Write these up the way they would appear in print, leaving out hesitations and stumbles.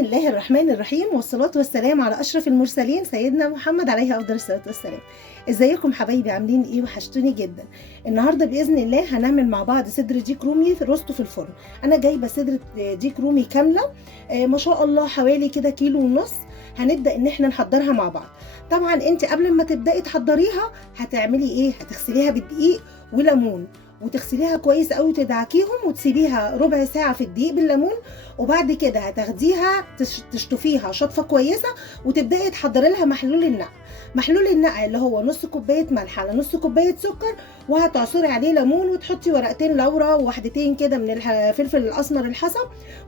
الله الرحمن الرحيم، والصلاة والسلام على أشرف المرسلين سيدنا محمد عليه أفضل الصلاة والسلام. ازيكم حبايبي؟ عاملين ايه؟ وحشتوني جدا. النهارده باذن الله هنعمل مع بعض صدر ديك رومي روستو في الفرن. انا جايبه صدر ديك رومي كامله، ما شاء الله حوالي كده كيلو ونص. هنبدا ان احنا نحضرها مع بعض. طبعا انت قبل ما تبداي تحضريها هتعملي ايه؟ هتغسليها بالدقيق وليمون، وتغسليها كويس قوي وتدعكيهم وتسيبيها ربع ساعه في الدقيق بالليمون. وبعد كده هتاخديها تشطفيها شطفه كويسه وتبداي تحضري لها محلول النقع. محلول النقع اللي هو نص كوبايه ملح على نص كوبايه سكر، وهتعصري عليه ليمون وتحطي ورقتين لورا وواحدتين كده من الفلفل الاسمر الحصى،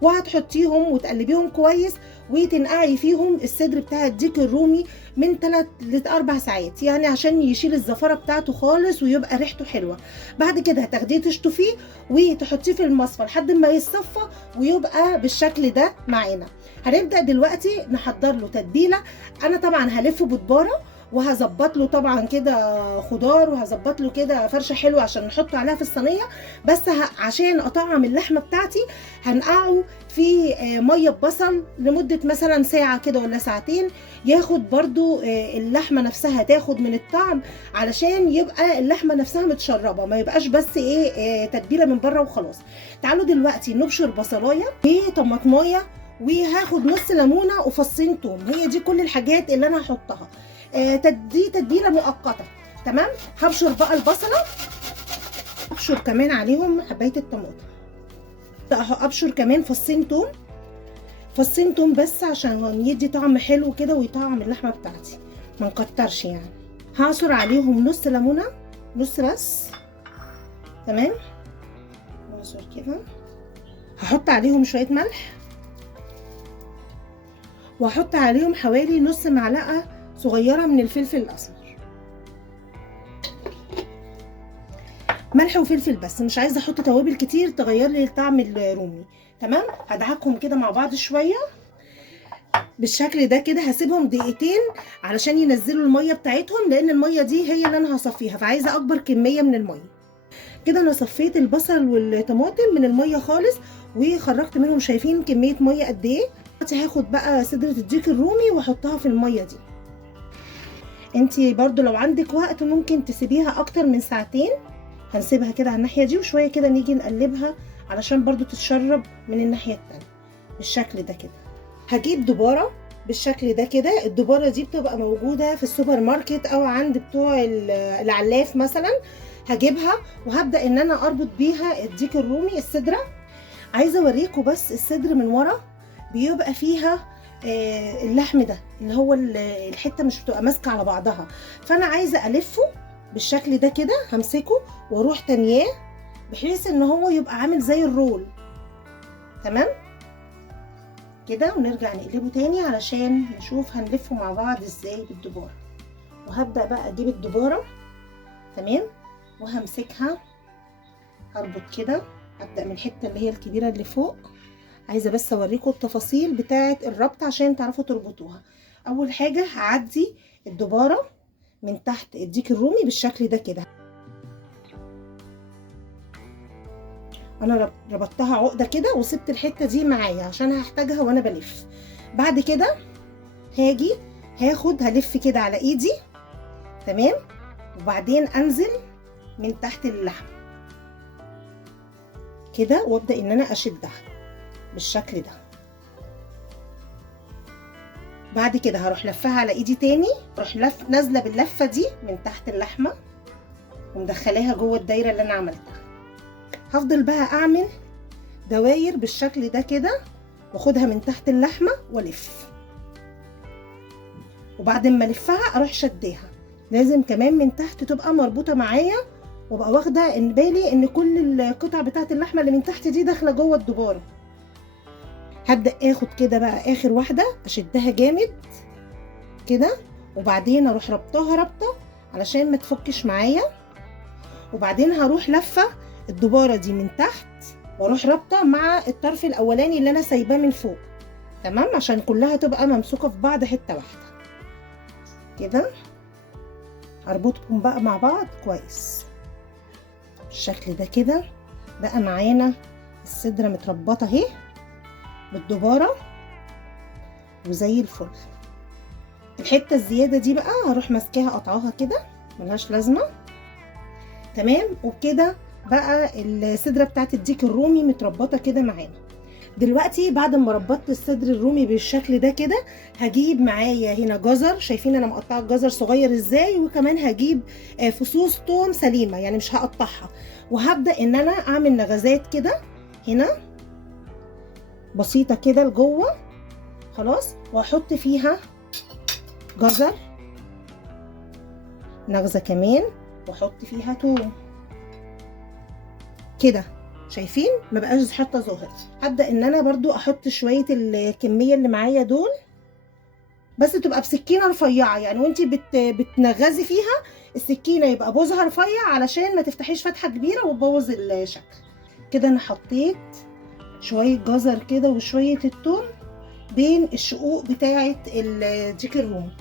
وهتحطيهم وتقلبيهم كويس وتنقعي فيهم الصدر بتاع الديك الرومي من 3 ل 4 ساعات، يعني عشان يشيل الزفره بتاعته خالص ويبقى ريحته حلوه. بعد كده هتاخديه تشطفيه وتحطيه في المصفى لحد ما يتصفى ويبقى بالشكل ده معانا. هنبدا دلوقتي نحضر له تتبيله. انا طبعا هلفه بطباره وهظبط له طبعا كده خضار، وهظبط له كده فرشه حلوه عشان نحطه عليها في الصينيه. بس عشان اطعم اللحمه بتاعتي هنقعه في ميه ببصل لمده مثلا ساعه كده ولا ساعتين، ياخد برضو اللحمه نفسها تاخد من الطعم، علشان يبقى اللحمه نفسها متشربه، ما يبقاش بس تتبيله من بره وخلاص. تعالوا دلوقتي نبشر بصلايه وطماطمايه، وهاخد نص ليمونه وفصين توم. هي دي كل الحاجات اللي انا هحطها. دي تتبيله مؤقته. تمام. هبشر بقى البصله، ابشر كمان عليهم حبايه الطماطم، ابشر كمان فصين توم، فصين توم بس عشان يدي طعم حلو كده ويطعم اللحمه بتاعتي، ما نكترش يعني. هعصر عليهم نص ليمونه، نص بس. تمام. هعصر كده. هحط عليهم شويه ملح، وهحط عليهم حوالي نص معلقه صغيره من الفلفل الاسمر. ملح وفلفل بس، مش عايزه احط توابل كتير تغير لي الطعم الرومي. تمام. هدعكهم كده مع بعض شويه بالشكل ده كده. هسيبهم دقيقتين علشان ينزلوا الميه بتاعتهم، لان الميه دي هي اللي انا هصفيها، فعايزه اكبر كميه من الميه. كده انا صفيت البصل والطماطم من الميه خالص وخرجت منهم. شايفين كميه ميه قد ايه؟ دلوقتي هاخد بقى صدره الديك الرومي واحطها في الميه دي. انتي برضو لو عندك وقت ممكن تسيبيها اكتر من ساعتين. هنسيبها كده على الناحيه دي وشويه كده نيجي نقلبها علشان برضو تتشرب من الناحيه التانيه بالشكل ده كده. هجيب دباره بالشكل ده كده. الدباره دي بتبقى موجوده في السوبر ماركت او عند بتوع العلاف مثلا. هجيبها وهبدا ان انا اربط بيها الديك الرومي الصدره. عايزه اوريكم بس الصدر من ورا بيبقى فيها اللحم ده اللي هو الحته مش بتبقى ماسكه على بعضها، فانا عايزه الفه بالشكل ده كده. همسكه واروح تانياه بحيث ان هو يبقى عامل زي الرول. تمام كده. ونرجع نقلبه تاني علشان نشوف هنلفه مع بعض ازاي بالدباره. وهبدا بقى اجيب الدباره. تمام. وهمسكها هربط كده. ابدا من الحته اللي هي الكبيره اللي فوق. عايزه بس اوريكم التفاصيل بتاعه الربط عشان تعرفوا تربطوها. اول حاجه هعدي الدباره من تحت الديك الرومي بالشكل ده كده. انا ربطتها عقده كده وسبت الحته دي معايا عشان هحتاجها وانا بلف. بعد كده هلف كده على ايدي. تمام. وبعدين انزل من تحت اللحم كده وابدا ان انا اشدها بالشكل ده. بعد كده هروح لفها على ايدي تاني، اروح نازله باللفه دي من تحت اللحمه ومدخلاها جوه الدايره اللي انا عملتها. هفضل بقى اعمل دواير بالشكل ده كده واخدها من تحت اللحمه والف. وبعد ما الفها اروح شديها. لازم كمان من تحت تبقى مربوطه معايا، وابقى واخده ان بالي ان كل القطع بتاعه اللحمه اللي من تحت دي داخله جوه الدباره. هبدأ اخد كده بقى اخر واحدة اشدها جامد كده، وبعدين اروح ربطها ربطة علشان ما تفكش معايا. وبعدين هروح لفة الدبارة دي من تحت واروح ربطة مع الطرف الاولاني اللي انا سايباه من فوق. تمام. عشان كلها تبقى ممسوكة في بعض حتة واحدة كده. هربطهم بقى مع بعض كويس بالشكل ده كده. بقى معانا الصدر متربطة اهي بالدبارة. وزي الفل. الحته الزياده دي بقى هروح ماسكاها قطعاها كده، ملهاش لازمه. تمام. وبكده بقى الصدره بتاعت الديك الرومي متربطه كده معانا. دلوقتي بعد ما ربطت الصدر الرومي بالشكل ده كده، هجيب معايا هنا جزر. شايفين انا مقطعه الجزر صغير ازاي، وكمان هجيب فصوص توم سليمه يعني مش هقطعها، وهبدا ان انا اعمل نغزات كده هنا بسيطه كده لجوه خلاص، واحط فيها جزر نغزه كمان، واحط فيها توم كده. شايفين ما بقاش حته ظاهر. هبدا ان انا برضو احط شويه الكميه اللي معايا دول، بس تبقى بسكينه رفيعه يعني، وانتي بتنغزي فيها السكينه يبقى بوزها رفيع علشان ما تفتحيش فتحه كبيره وتبوظ الشكل. كده انا حطيت شويه جزر كده وشويه الثوم بين الشقوق بتاعه الديك الرومي.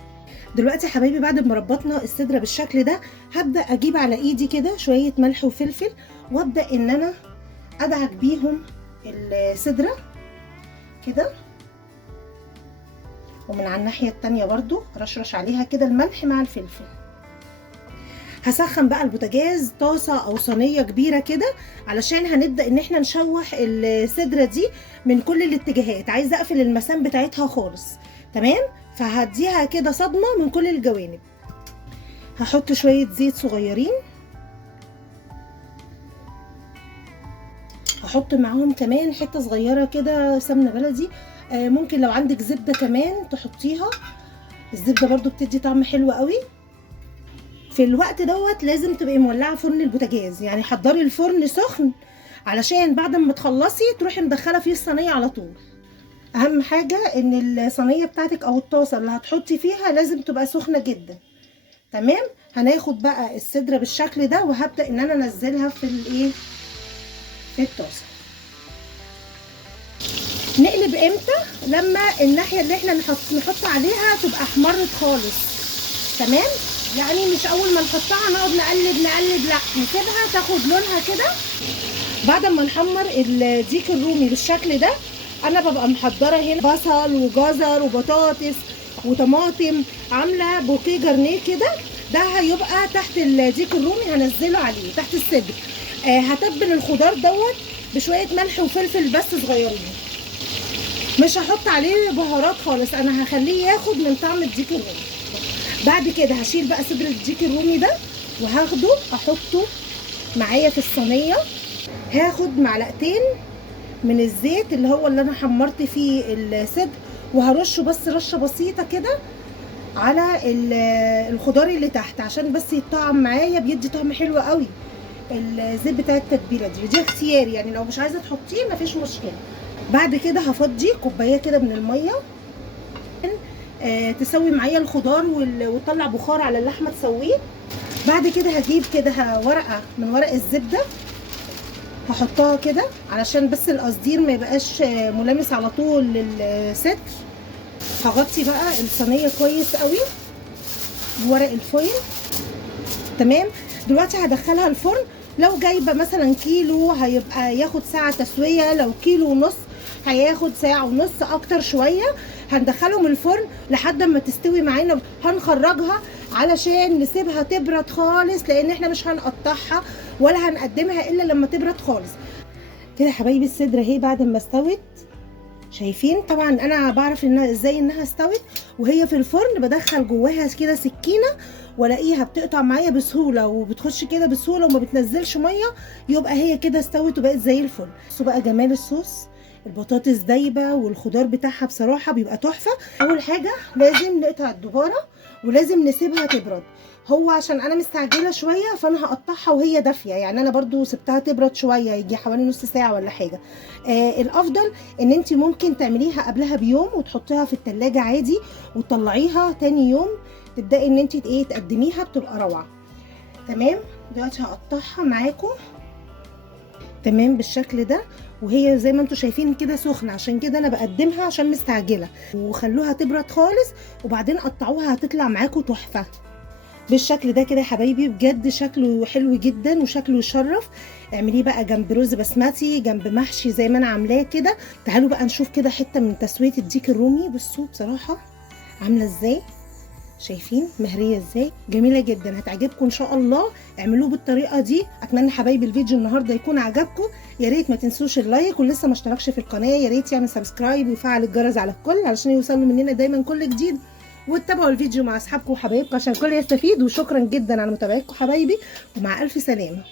دلوقتي يا حبايبي بعد ما ربطنا الصدر بالشكل ده، هبدا اجيب على ايدي كده شويه ملح وفلفل، وابدا ان انا ادعك بيهم الصدره كده، ومن على الناحيه التانيه برضو رشرش عليها كده الملح مع الفلفل. هسخن بقى البوتاجاز طاسه او صينيه كبيره كده، علشان هنبدا ان احنا نشوح الصدره دي من كل الاتجاهات. عايزه اقفل المسام بتاعتها خالص. تمام. فهديها كده صدمه من كل الجوانب. هحط شويه زيت صغيرين، هحط معاهم كمان حته صغيره كده سمنه بلدي. ممكن لو عندك زبده كمان تحطيها، الزبده برضو بتدي طعم حلو قوي. في الوقت دوت لازم تبقي مولعه فرن البوتاجاز، يعني حضري الفرن سخن علشان بعد ما تخلصي تروحي مدخله فيه الصينيه على طول. اهم حاجه ان الصينيه بتاعتك او الطاسه اللي هتحطي فيها لازم تبقى سخنه جدا. تمام. هناخد بقى الصدره بالشكل ده، وهبدا ان انا انزلها في في الطاسه. نقلب امتى؟ لما الناحيه اللي احنا نحط عليها تبقى احمرت خالص. تمام. يعني مش اول ما نحطها نقعد نقلب نقلب، لا، نسيبها تاخد لونها كده. بعد ما نحمر الديك الرومي بالشكل ده، انا ببقى محضره هنا بصل وجزر وبطاطس وطماطم، عامله بوكيه جرنيه كده. ده هيبقى تحت الديك الرومي، هنزله عليه تحت الصدر. هتبل الخضار دوت بشويه ملح وفلفل بس صغيرين، مش هحط عليه بهارات خالص، انا هخليه ياخد من طعم الديك الرومي. بعد كده هشيل بقى صدر الديك الرومي ده، وهاخده احطه معايا في الصينيه. هاخد معلقتين من الزيت اللي هو اللي انا حمرت فيه الصدر، وهرشه بس رشه بسيطه كده على الخضار اللي تحت، عشان بس يتطعم معايا، بيدي طعم حلو قوي الزيت بتاع التتبيله دي اختياري يعني، لو مش عايزه تحطيه مفيش مشكله. بعد كده هفضي كوبايه كده من الميه تسوي معايا الخضار وتطلع بخار على اللحمه تسويه. بعد كده هجيب كده ورقه من ورق الزبده، هحطها كده علشان بس القصدير ما يبقاش ملامس على طول للصدر. هغطي بقى الصينيه كويس قوي بورق الفويل. تمام. دلوقتي هدخلها الفرن. لو جايبه مثلا كيلو هيبقى ياخد ساعه تسويه، لو كيلو ونص هياخد ساعه ونص اكتر شويه. هندخلهم الفرن لحد ما تستوي معانا، هنخرجها علشان نسيبها تبرد خالص، لان احنا مش هنقطعها ولا هنقدمها الا لما تبرد خالص. كده يا حبايبي الصدر اهي بعد ما استوت. شايفين؟ طبعا انا بعرف ازاي انها استوت وهي في الفرن. بدخل جواها كده سكينه والاقيها بتقطع معايا بسهوله وبتخش كده بسهوله وما بتنزلش ميه، يبقى هي كده استوت وبقت زي الفل. بصوا بقى جمال الصوص، البطاطس دايبه والخضار بتاعها بصراحه بيبقى تحفه. اول حاجه لازم نقطع الدباره ولازم نسيبها تبرد. هو عشان انا مستعجله شويه فانا هقطعها وهي دافيه، يعني انا برضو سبتها تبرد شويه يجي حوالي نص ساعه ولا حاجه. الافضل ان انت ممكن تعمليها قبلها بيوم وتحطيها في التلاجة عادي وتطلعيها تاني يوم تبداي ان انت تقدميها، بتبقى روعه. تمام. دلوقتي هقطعها معاكم تمام بالشكل ده، وهي زي ما انتم شايفين كده سخنه، عشان كده انا بقدمها عشان مستعجله. وخلوها تبرد خالص وبعدين قطعوها هتطلع معاكم تحفه. بالشكل ده كده يا حبايبي، بجد شكله حلو جدا وشكله يشرف. اعمليه بقى جنب رز بسمتي، جنب محشي زي ما انا عاملاه كده. تعالوا بقى نشوف كده حته من تسويه الديك الرومي. بصوا بصراحه عامله ازاي، شايفين مهريه ازاي، جميله جدا، هتعجبكم ان شاء الله. اعملوه بالطريقه دي. اتمنى حبايبي الفيديو النهارده يكون عجبكم. يا ريت ما تنسوش اللايك، واللي لسه ما اشتركش في القناه يا ريت يعمل سبسكرايب ويفعل الجرس على الكل علشان يوصلوا مننا دايما كل جديد. وتتابعوا الفيديو مع اصحابكم وحبايبكم عشان الكل يستفيد. وشكرا جدا على متابعتكم حبايبي، ومع الف سلامه.